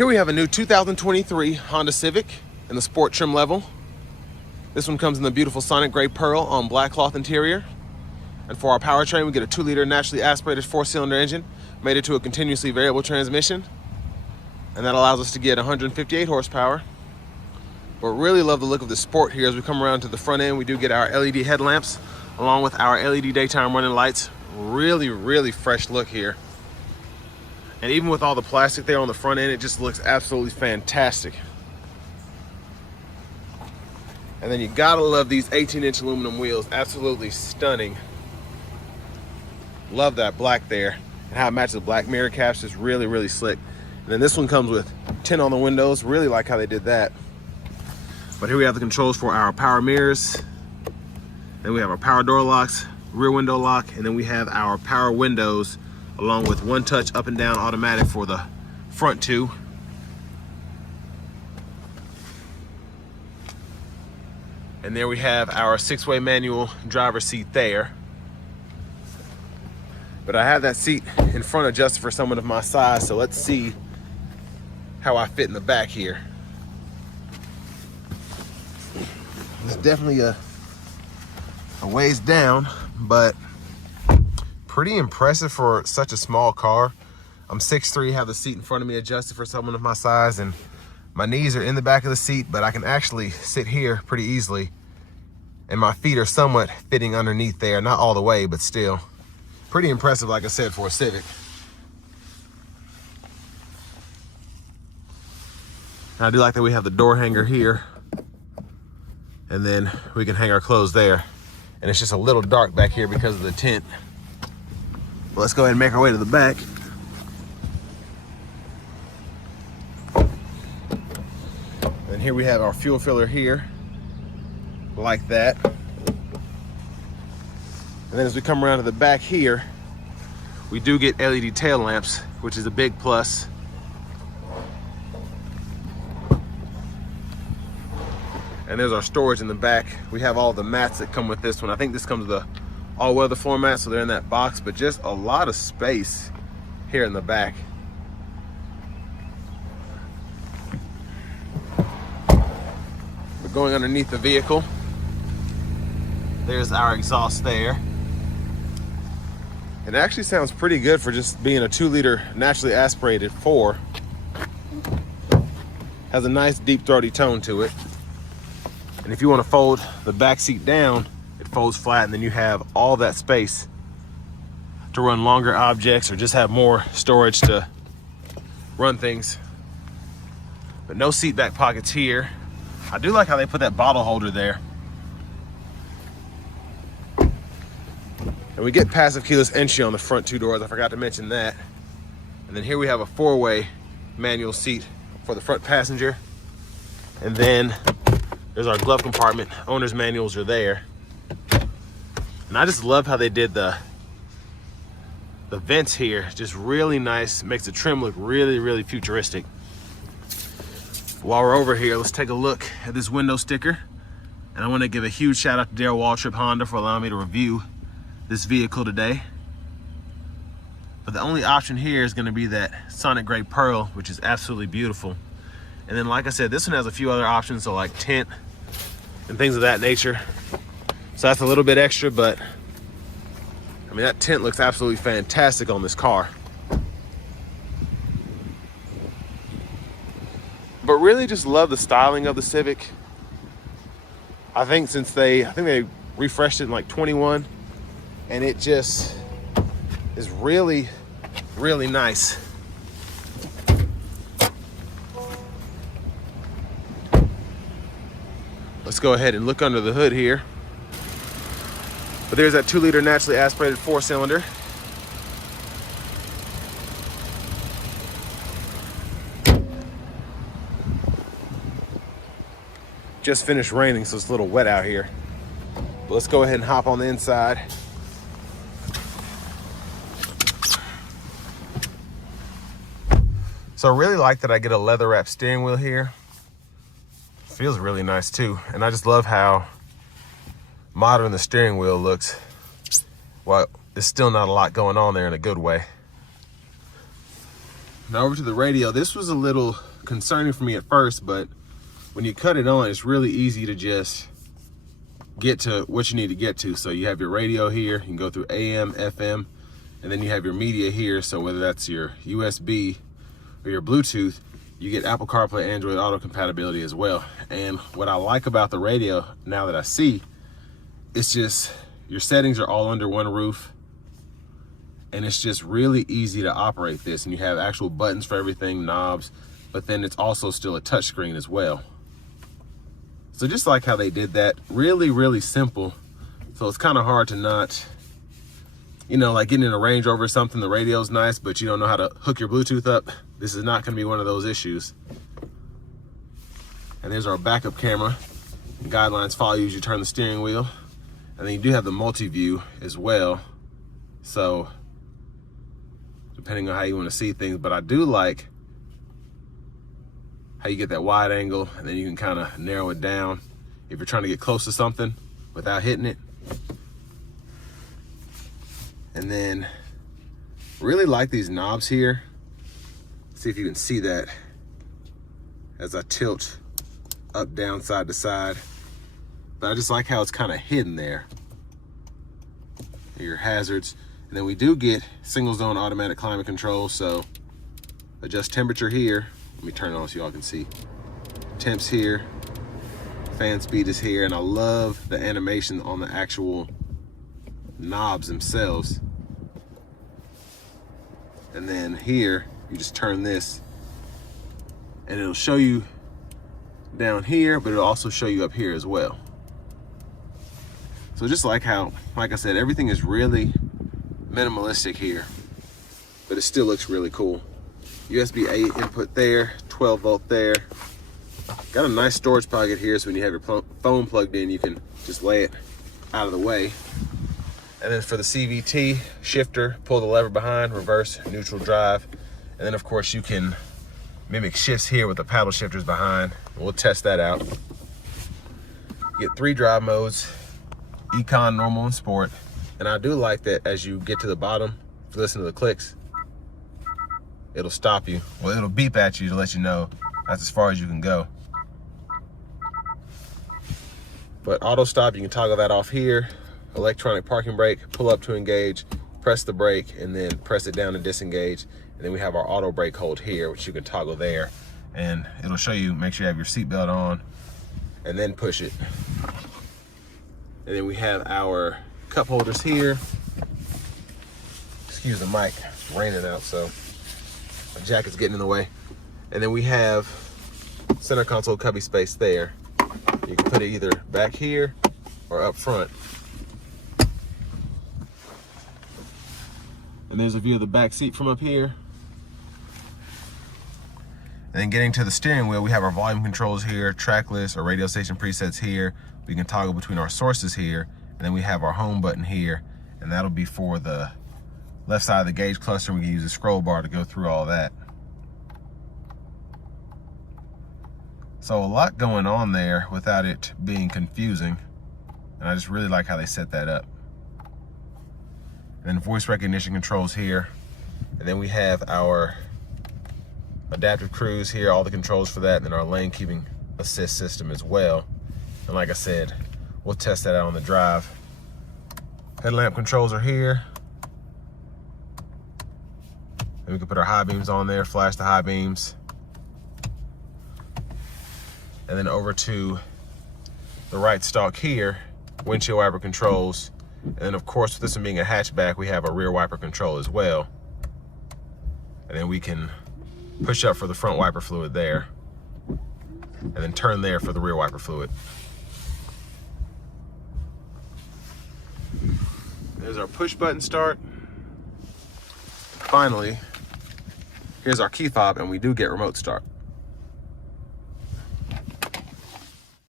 Here we have a new 2023 Honda Civic in the sport trim level. This one comes in the beautiful Sonic Gray Pearl on black cloth interior. And for our powertrain, we get a 2-liter naturally aspirated 4-cylinder engine made into a continuously variable transmission. And that allows us to get 158 horsepower. But really love the look of the Sport here. As we come around to the front end, we do get our LED headlamps along with our LED daytime running lights. Really fresh look here. And even with all the plastic there on the front end, it just looks absolutely fantastic. And then you gotta love these 18-inch aluminum wheels, absolutely stunning. Love that black there, and how it matches the black mirror caps is really slick. And then this one comes with tint on the windows, really like how they did that. But here we have the controls for our power mirrors. Then we have our power door locks, rear window lock, and then we have our power windows along with one touch up and down automatic for the front two. And there we have our 6-way manual driver's seat there. But I have that seat in front adjusted for someone of my size, so let's see how I fit in the back here. It's definitely a ways down, but pretty impressive for such a small car. I'm 6'3", have the seat in front of me adjusted for someone of my size, and my knees are in the back of the seat, but I can actually sit here pretty easily. And my feet are somewhat fitting underneath there, not all the way, but still. Pretty impressive, like I said, for a Civic. And I do like that we have the door hanger here, and then we can hang our clothes there. And it's just a little dark back here because of the tint. But let's go ahead and make our way to the back. And here we have our fuel filler here, like that. And then as we come around to the back here, we do get LED tail lamps, which is a big plus. And there's our storage in the back. We have all the mats that come with this one. I think this comes with the all-weather floor mats, so they're in that box, but just a lot of space here in the back. We're going underneath the vehicle. There's our exhaust there. It actually sounds pretty good for just being a 2-liter naturally aspirated 4. Has a nice deep throaty tone to it. And if you want to fold the back seat down, it folds flat, and then you have all that space to run longer objects or just have more storage to run things. But no seat back pockets here. I do like how they put that bottle holder there. And we get passive keyless entry on the front 2 doors. I forgot to mention that. And then here we have a 4-way manual seat for the front passenger. And then there's our glove compartment. Owner's manuals are there. And I just love how they did the vents here. Just really nice. Makes the trim look really futuristic. While we're over here, let's take a look at this window sticker. And I want to give a huge shout out to Darryl Waltrip Honda for allowing me to review this vehicle today. But the only option here is going to be that Sonic Gray Pearl, which is absolutely beautiful. And then, like I said, this one has a few other options, so like tint and things of that nature. So that's a little bit extra, but I mean, that tint looks absolutely fantastic on this car. But really just love the styling of the Civic. I think they refreshed it in like 21, and it just is really nice. Let's go ahead and look under the hood here. But there's that 2-liter naturally aspirated 4-cylinder. Just finished raining, so it's a little wet out here. But let's go ahead and hop on the inside. So I really like that I get a leather wrap steering wheel here. Feels really nice too. And I just love how modern the steering wheel looks. Well, there's still not a lot going on there in a good way. Now over to the radio. This was a little concerning for me at first, but when you cut it on, it's really easy to just get to what you need to get to. So you have your radio here, you can go through AM, FM, and then you have your media here. So whether that's your USB or your Bluetooth, you get Apple CarPlay, Android Auto compatibility as well. And what I like about the radio, now that I see, it's just your settings are all under one roof, and it's just really easy to operate this. And you have actual buttons for everything, knobs, but then it's also still a touch screen as well. So just like how they did that, really, really simple. So it's kind of hard to not, you know, like getting in a Range Rover or something, the radio's nice, but you don't know how to hook your Bluetooth up. This is not gonna be one of those issues. And there's our backup camera. Guidelines follow you as you turn the steering wheel. And then you do have the multi-view as well. So depending on how you want to see things, but I do like how you get that wide angle, and then you can kind of narrow it down if you're trying to get close to something without hitting it. And then really like these knobs here. See if you can see that as I tilt up, down, side to side. But I just like how it's kind of hidden there. Your hazards. And then we do get single zone automatic climate control, so adjust temperature here. Let me turn it on so y'all can see. Temps here, fan speed is here, and I love the animation on the actual knobs themselves. And then here, you just turn this, and it'll show you down here, but it'll also show you up here as well. So just like how, like I said, everything is really minimalistic here, but it still looks really cool. USB-A input there, 12 volt there. Got a nice storage pocket here, so when you have your phone plugged in, you can just lay it out of the way. And then for the CVT, shifter, pull the lever behind, reverse, neutral drive. And then of course you can mimic shifts here with the paddle shifters behind. We'll test that out. You get 3 drive modes, Econ, Normal, and Sport. And I do like that as you get to the bottom, if you listen to the clicks, it'll stop you. Well, it'll beep at you to let you know that's as far as you can go. But auto stop, you can toggle that off here. Electronic parking brake, pull up to engage, press the brake, and then press it down to disengage. And then we have our auto brake hold here, which you can toggle there. And it'll show you, make sure you have your seatbelt on, and then push it. And then we have our cup holders here. Excuse the mic, it's raining out, so my jacket's getting in the way. And then we have center console cubby space there. You can put it either back here or up front. And there's a view of the back seat from up here. And then getting to the steering wheel, we have our volume controls here, track list, or radio station presets here. We can toggle between our sources here. And then we have our home button here. And that'll be for the left side of the gauge cluster. We can use a scroll bar to go through all that. So a lot going on there without it being confusing. And I just really like how they set that up. And then voice recognition controls here. And then we have our adaptive cruise here, all the controls for that, and then our lane keeping assist system as well. And like I said, we'll test that out on the drive. Headlamp controls are here. And we can put our high beams on there, flash the high beams. And then over to the right stalk here, windshield wiper controls. And then of course, with this one being a hatchback, we have a rear wiper control as well. And then we can push up for the front wiper fluid there, and then turn there for the rear wiper fluid. There's our push button start. Finally, here's our key fob, and we do get remote start.